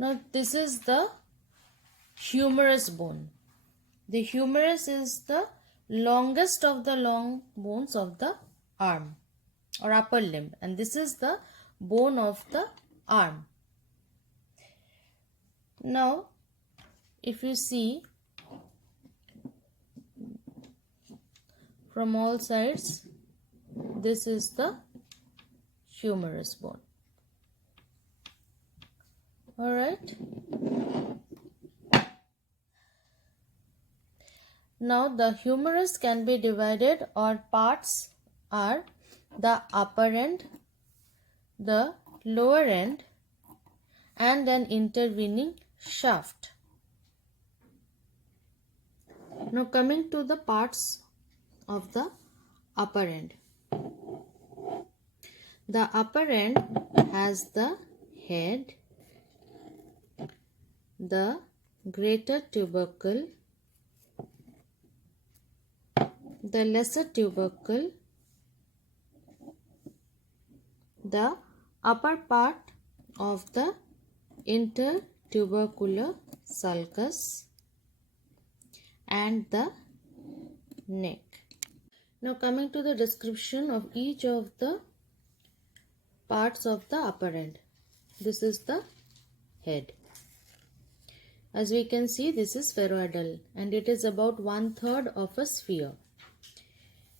Now this is the humerus bone. The humerus is the longest of the long bones of the arm or upper limb, and this is the bone of the arm. Now if you see from all sides, this is the humerus bone. All right. Now the humerus can be divided, or parts are the upper end, the lower end, and an intervening shaft. Now coming to the parts of the upper end. The upper end has the head, the greater tubercle, the lesser tubercle, the upper part of the intertubercular sulcus, and the neck. Now coming to the description of each of the parts of the upper end. This is the head. As we can see, this is spheroidal and it is about 1/3 of a sphere.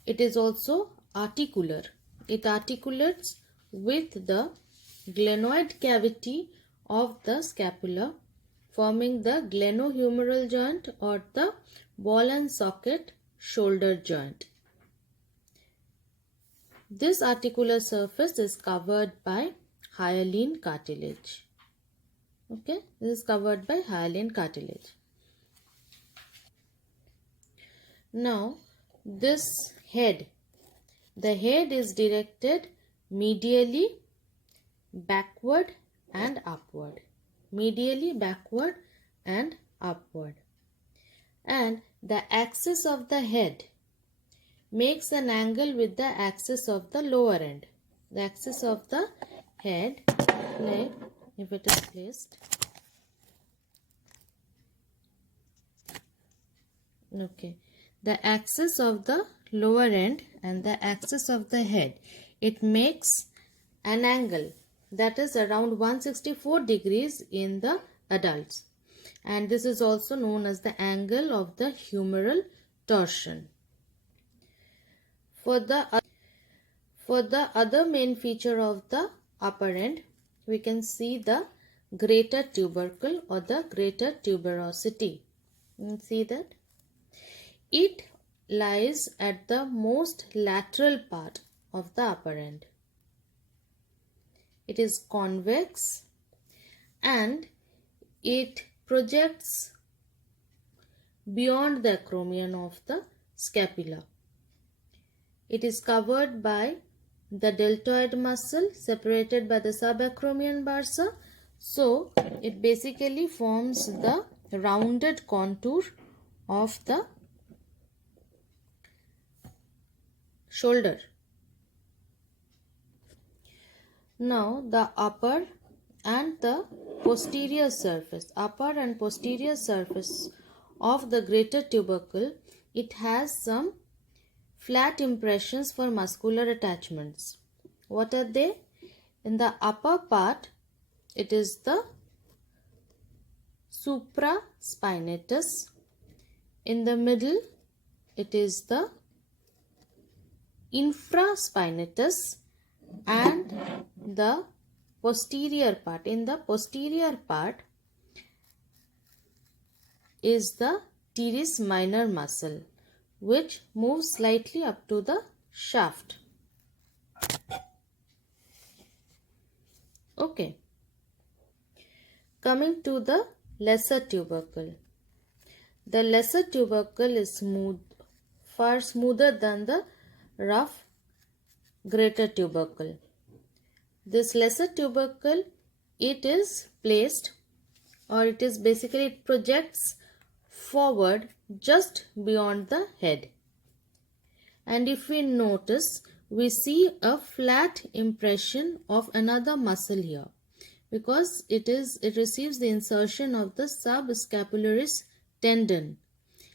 It is also articular. It articulates with the glenoid cavity of the scapula, forming the glenohumeral joint or the ball and socket shoulder joint. This articular surface is covered by hyaline cartilage. Okay, this is covered by hyaline cartilage. Now, this head, the head is directed medially, backward and upward. Medially, backward and upward. And the axis of the head makes an angle with the axis of the lower end. The axis of the head, like if it is placed, okay, the axis of the lower end and the axis of the head, it makes an angle that is around 164 degrees in the adults, and this is also known as the angle of the humeral torsion. For the other main feature of the upper end, we can see the greater tubercle or the greater tuberosity. You can see that it lies at the most lateral part of the upper end. It is convex and it projects beyond the acromion of the scapula. It is covered by the deltoid muscle separated by the subacromion bursa. So, it basically forms the rounded contour of the shoulder. Now, the upper and the posterior surface, upper and posterior surface of the greater tubercle, it has some flat impressions for muscular attachments. What are they? In the upper part, it is the supraspinatus. In the middle, it is the infraspinatus, and the posterior part. In the posterior part is the teres minor muscle, which moves slightly up to the shaft. Okay. Coming to the lesser tubercle. The lesser tubercle is far smoother than the rough greater tubercle. This lesser tubercle, it is placed, or it is basically, it projects forward just beyond the head. And if we notice, we see a flat impression of another muscle here, because it receives the insertion of the subscapularis tendon,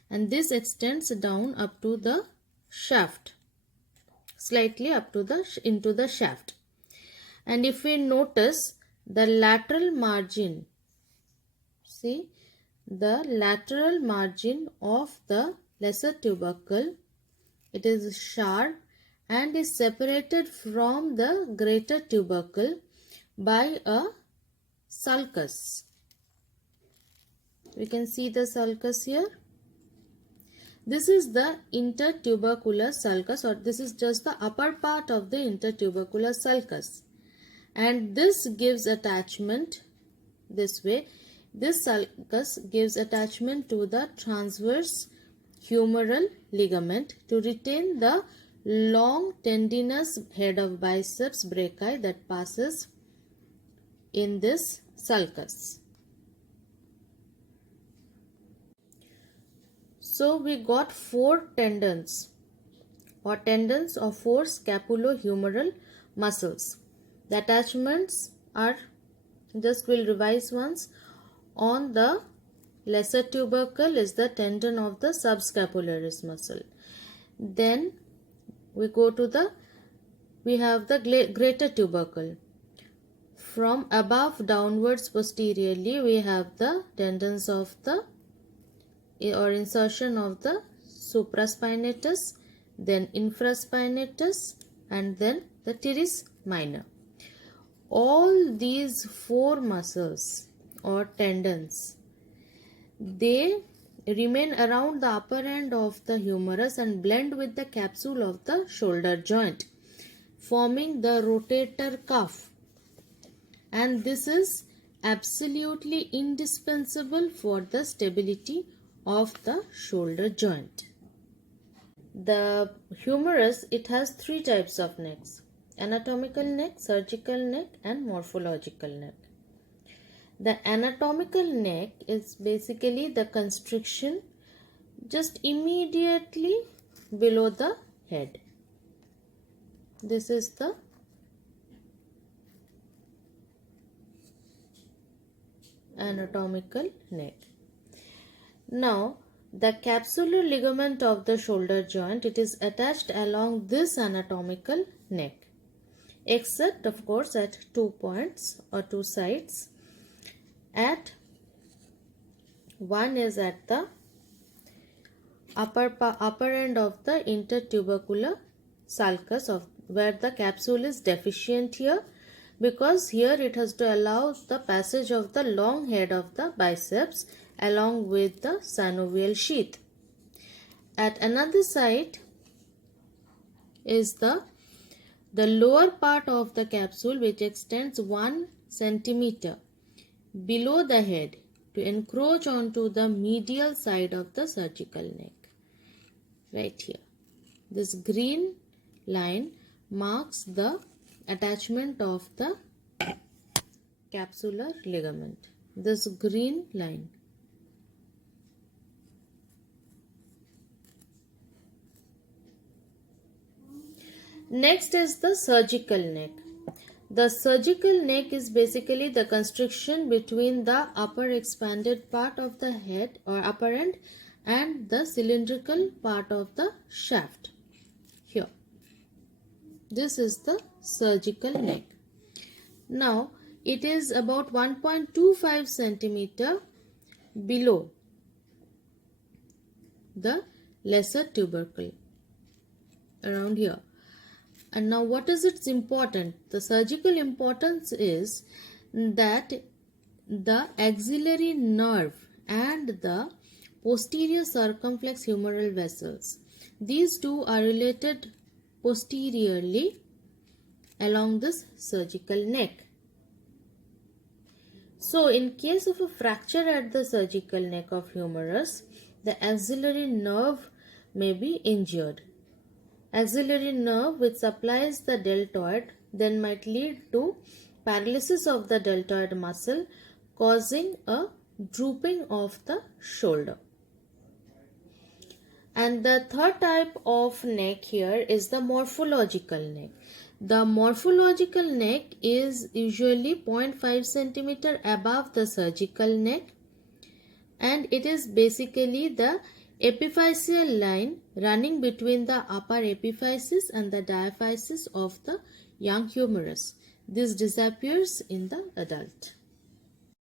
and this extends down up to the shaft, slightly up to the into the shaft. And if we notice the lateral margin, see the lateral margin of the lesser tubercle, it is sharp and is separated from the greater tubercle by a sulcus. We can see the sulcus here. This is the intertubercular sulcus, or this is just the upper part of the intertubercular sulcus, and this gives attachment this way. This sulcus gives attachment to the transverse humeral ligament to retain the long tendinous head of biceps brachii that passes in this sulcus. So we got 4 tendons or tendons of 4 scapulohumeral muscles. The attachments are, just we'll revise once. On the lesser tubercle is the tendon of the subscapularis muscle. Then we go to we have the greater tubercle. From above downwards posteriorly, we have the tendons of the or insertion of the supraspinatus, then infraspinatus, and then the teres minor. All these 4 muscles or tendons, they remain around the upper end of the humerus and blend with the capsule of the shoulder joint, forming the rotator cuff. And this is absolutely indispensable for the stability of the shoulder joint. The humerus, it has 3 types of necks: anatomical neck, surgical neck, and morphological neck. The anatomical neck is basically the constriction just immediately below the head. This is the anatomical neck. Now, the capsular ligament of the shoulder joint, it is attached along this anatomical neck, except of course at 2 points or 2 sides. At one is at the upper end of the intertubercular sulcus, of where the capsule is deficient here, because here it has to allow the passage of the long head of the biceps along with the synovial sheath. At another side is the lower part of the capsule, which extends 1 centimeter below the head to encroach onto the medial side of the surgical neck. Right here, this green line marks the attachment of the capsular ligament. This green line. Next is the surgical neck. The surgical neck is basically the constriction between the upper expanded part of the head or upper end and the cylindrical part of the shaft. Here, this is the surgical neck. Now, it is about 1.25 centimeter below the lesser tubercle, around here. And now what is its importance? The surgical importance is that the axillary nerve and the posterior circumflex humeral vessels, these two are related posteriorly along this surgical neck. So in case of a fracture at the surgical neck of humerus, the axillary nerve may be injured. Axillary nerve, which supplies the deltoid, then might lead to paralysis of the deltoid muscle, causing a drooping of the shoulder. And the third type of neck here is the morphological neck. The morphological neck is usually 0.5 centimeter above the surgical neck, and it is basically the epiphyseal line running between the upper epiphysis and the diaphysis of the young humerus. This disappears in the adult.